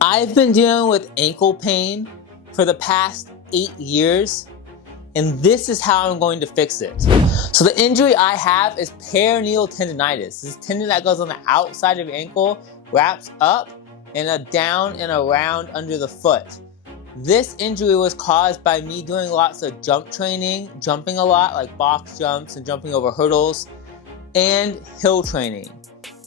I've been dealing with ankle pain for the past 8 years, and this is how I'm going to fix it. So the injury I have is peroneal tendonitis. This is tendon that goes on the outside of your ankle, wraps up, and down and around under the foot. This injury was caused by me doing lots of jump training, jumping a lot, like box jumps and jumping over hurdles, and hill training.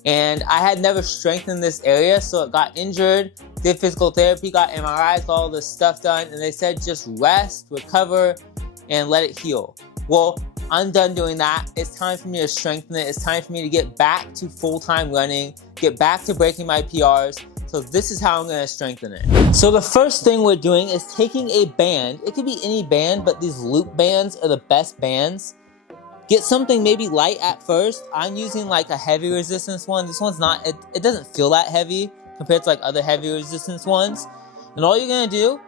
And I had never strengthened this area, so it got injured, did physical therapy, got MRIs, got all this stuff done, and they said just rest, recover, and let it heal. Well, I'm done doing that. It's time for me to strengthen it. It's time for me to get back to full-time running, get back to breaking my PRs. So this is how I'm gonna strengthen it. So the first thing we're doing is taking a band. It could be any band, but these loop bands are the best bands. Get something maybe light at first. I'm using like a heavy resistance one. This one's not, it doesn't feel that heavy compared to like other heavy resistance ones. And all you're gonna do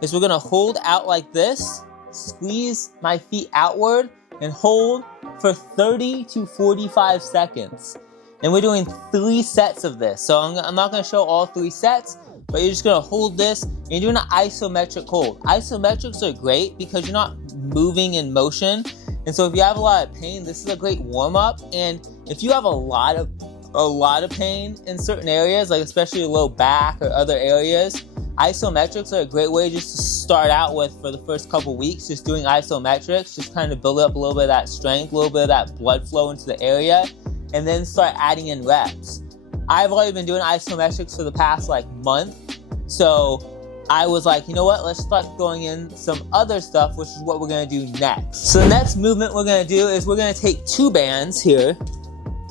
is we're gonna hold out like this, squeeze my feet outward, and hold for 30 to 45 seconds. And we're doing 3 sets of this. So I'm not gonna show all 3 sets, but you're just gonna hold this, and you're doing an isometric hold. Isometrics are great because you're not moving in motion. And so if you have a lot of pain, this is a great warm-up. And if you have a lot of pain in certain areas, like especially your low back or other areas, isometrics are a great way just to start out with for the first couple weeks, just doing isometrics, just kind of build up a little bit of that strength, a little bit of that blood flow into the area, and then start adding in reps. I've already been doing isometrics for the past like month, so I was like, you know what, let's start throwing in some other stuff, which is what we're gonna do next. So the next movement we're gonna do is we're gonna take 2 bands here.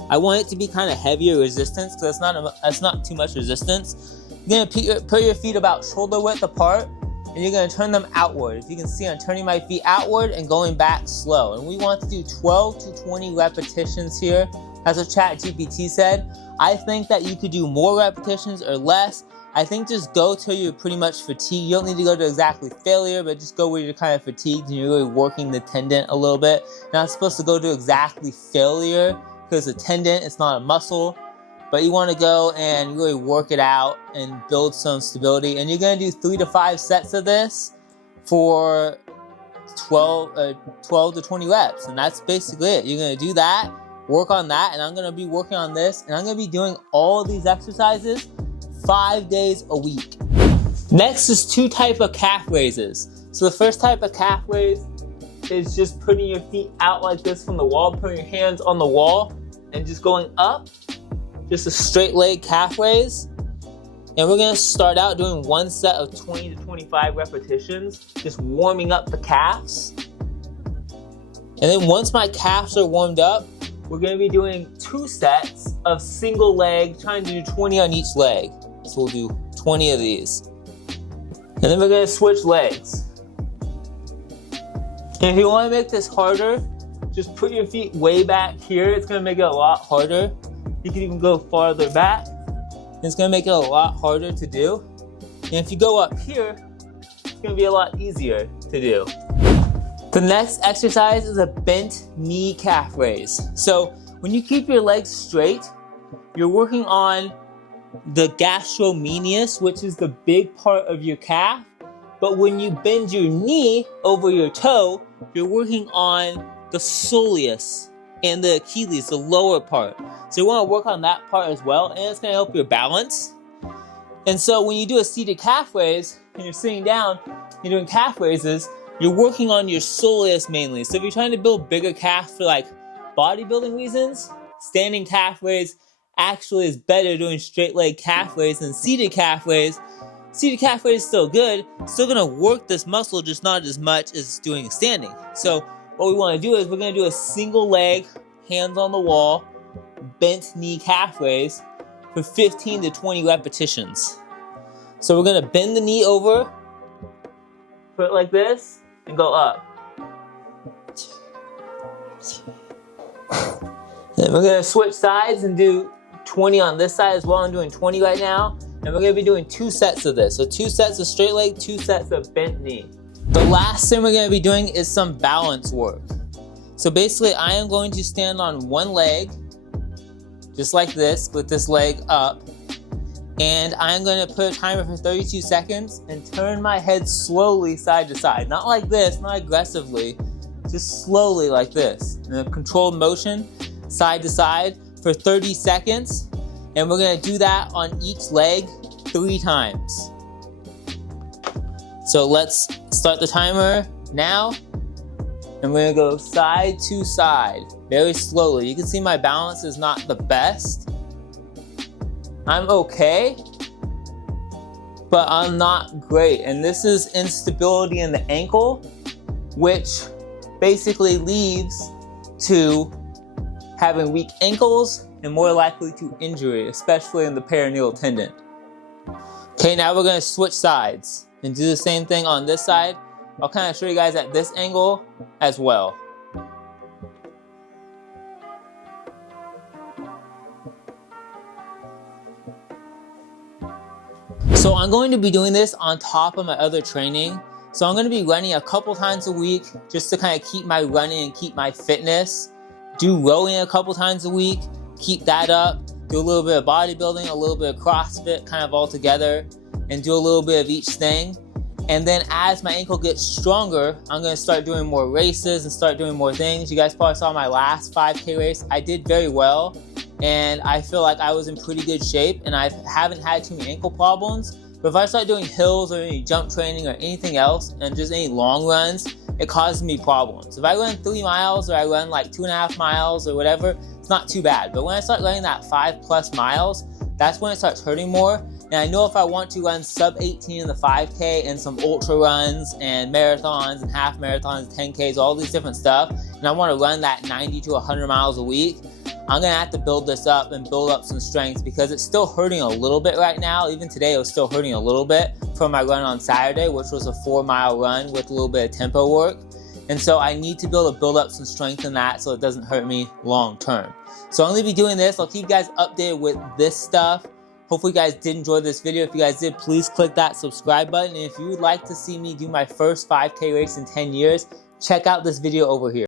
I want it to be kind of heavier resistance because that's not too much resistance. You're gonna put your feet about shoulder width apart, and you're gonna turn them outward. If you can see, I'm turning my feet outward and going back slow. And we want to do 12 to 20 repetitions here. That's what ChatGPT said. I think that you could do more repetitions or less. I think just go till you're pretty much fatigued. You don't need to go to exactly failure, but just go where you're kind of fatigued and you're really working the tendon a little bit. You're not supposed to go to exactly failure because a tendon, it's not a muscle. But you want to go and really work it out and build some stability. And you're going to do 3 to 5 sets of this for 12 to 20 reps. And that's basically it. You're going to do that, work on that, and I'm going to be working on this. And I'm going to be doing all these exercises 5 days a week. Next is 2 types of calf raises. So the first type of calf raise is just putting your feet out like this from the wall, putting your hands on the wall and just going up. Just a straight leg calf raise. And we're gonna start out doing 1 set of 20 to 25 repetitions, just warming up the calves. And then once my calves are warmed up, we're gonna be doing 2 sets of single leg, trying to do 20 on each leg. So we'll do 20 of these. And then we're gonna switch legs. And if you wanna make this harder, just put your feet way back here. It's gonna make it a lot harder. You can even go farther back. It's gonna make it a lot harder to do. And if you go up here, it's gonna be a lot easier to do. The next exercise is a bent knee calf raise. So when you keep your legs straight, you're working on the gastromenius, which is the big part of your calf. But when you bend your knee over your toe, you're working on the soleus and the Achilles, the lower part. So you want to work on that part as well, and it's going to help your balance. And so when you do a seated calf raise, and you're sitting down, you're doing calf raises, you're working on your soleus mainly. So if you're trying to build bigger calves for like bodybuilding reasons, standing calf raise actually is better doing straight leg calf raise than seated calf raise. Seated calf raise is still good, still going to work this muscle, just not as much as doing standing. So what we want to do is we're going to do a single leg, hands on the wall, bent knee calf raise for 15 to 20 repetitions. So we're going to bend the knee over, put it like this, and go up. Then we're going to switch sides and do 20 on this side as well. I'm doing 20 right now. And we're going to be doing 2 sets of this. So 2 sets of straight leg, 2 sets of bent knee. The last thing we're going to be doing is some balance work. So basically I am going to stand on one leg, just like this, with this leg up. And I'm gonna put a timer for 32 seconds and turn my head slowly side to side. Not like this, not aggressively, just slowly like this. In a controlled motion, side to side for 30 seconds. And we're gonna do that on each leg 3 times. So let's start the timer now. And we're gonna go side to side, very slowly. You can see my balance is not the best. I'm okay, but I'm not great. And this is instability in the ankle, which basically leads to having weak ankles and more likely to injury, especially in the peroneal tendon. Okay, now we're gonna switch sides and do the same thing on this side. I'll kind of show you guys at this angle as well. So I'm going to be doing this on top of my other training. So I'm going to be running a couple times a week just to kind of keep my running and keep my fitness. Do rowing a couple times a week, keep that up. Do a little bit of bodybuilding, a little bit of CrossFit, kind of all together, and do a little bit of each thing. And then as my ankle gets stronger, I'm going to start doing more races and start doing more things. You guys probably saw my last 5K race. I did very well. And I feel like I was in pretty good shape and I haven't had too many ankle problems. But if I start doing hills or any jump training or anything else and just any long runs, it causes me problems. If I run 3 miles or I run like 2.5 miles or whatever, it's not too bad. But when I start running that 5+ miles, that's when it starts hurting more. And I know if I want to run sub 18 in the 5K and some ultra runs and marathons and half marathons, 10Ks, all these different stuff, and I want to run that 90 to 100 miles a week, I'm gonna have to build this up and build up some strength because it's still hurting a little bit right now. Even today, it was still hurting a little bit from my run on Saturday, which was a 4-mile run with a little bit of tempo work. And so I need to be able to build up some strength in that so it doesn't hurt me long term. So I'm gonna be doing this. I'll keep you guys updated with this stuff. Hopefully you guys did enjoy this video. If you guys did, please click that subscribe button. And if you would like to see me do my first 5K race in 10 years, check out this video over here.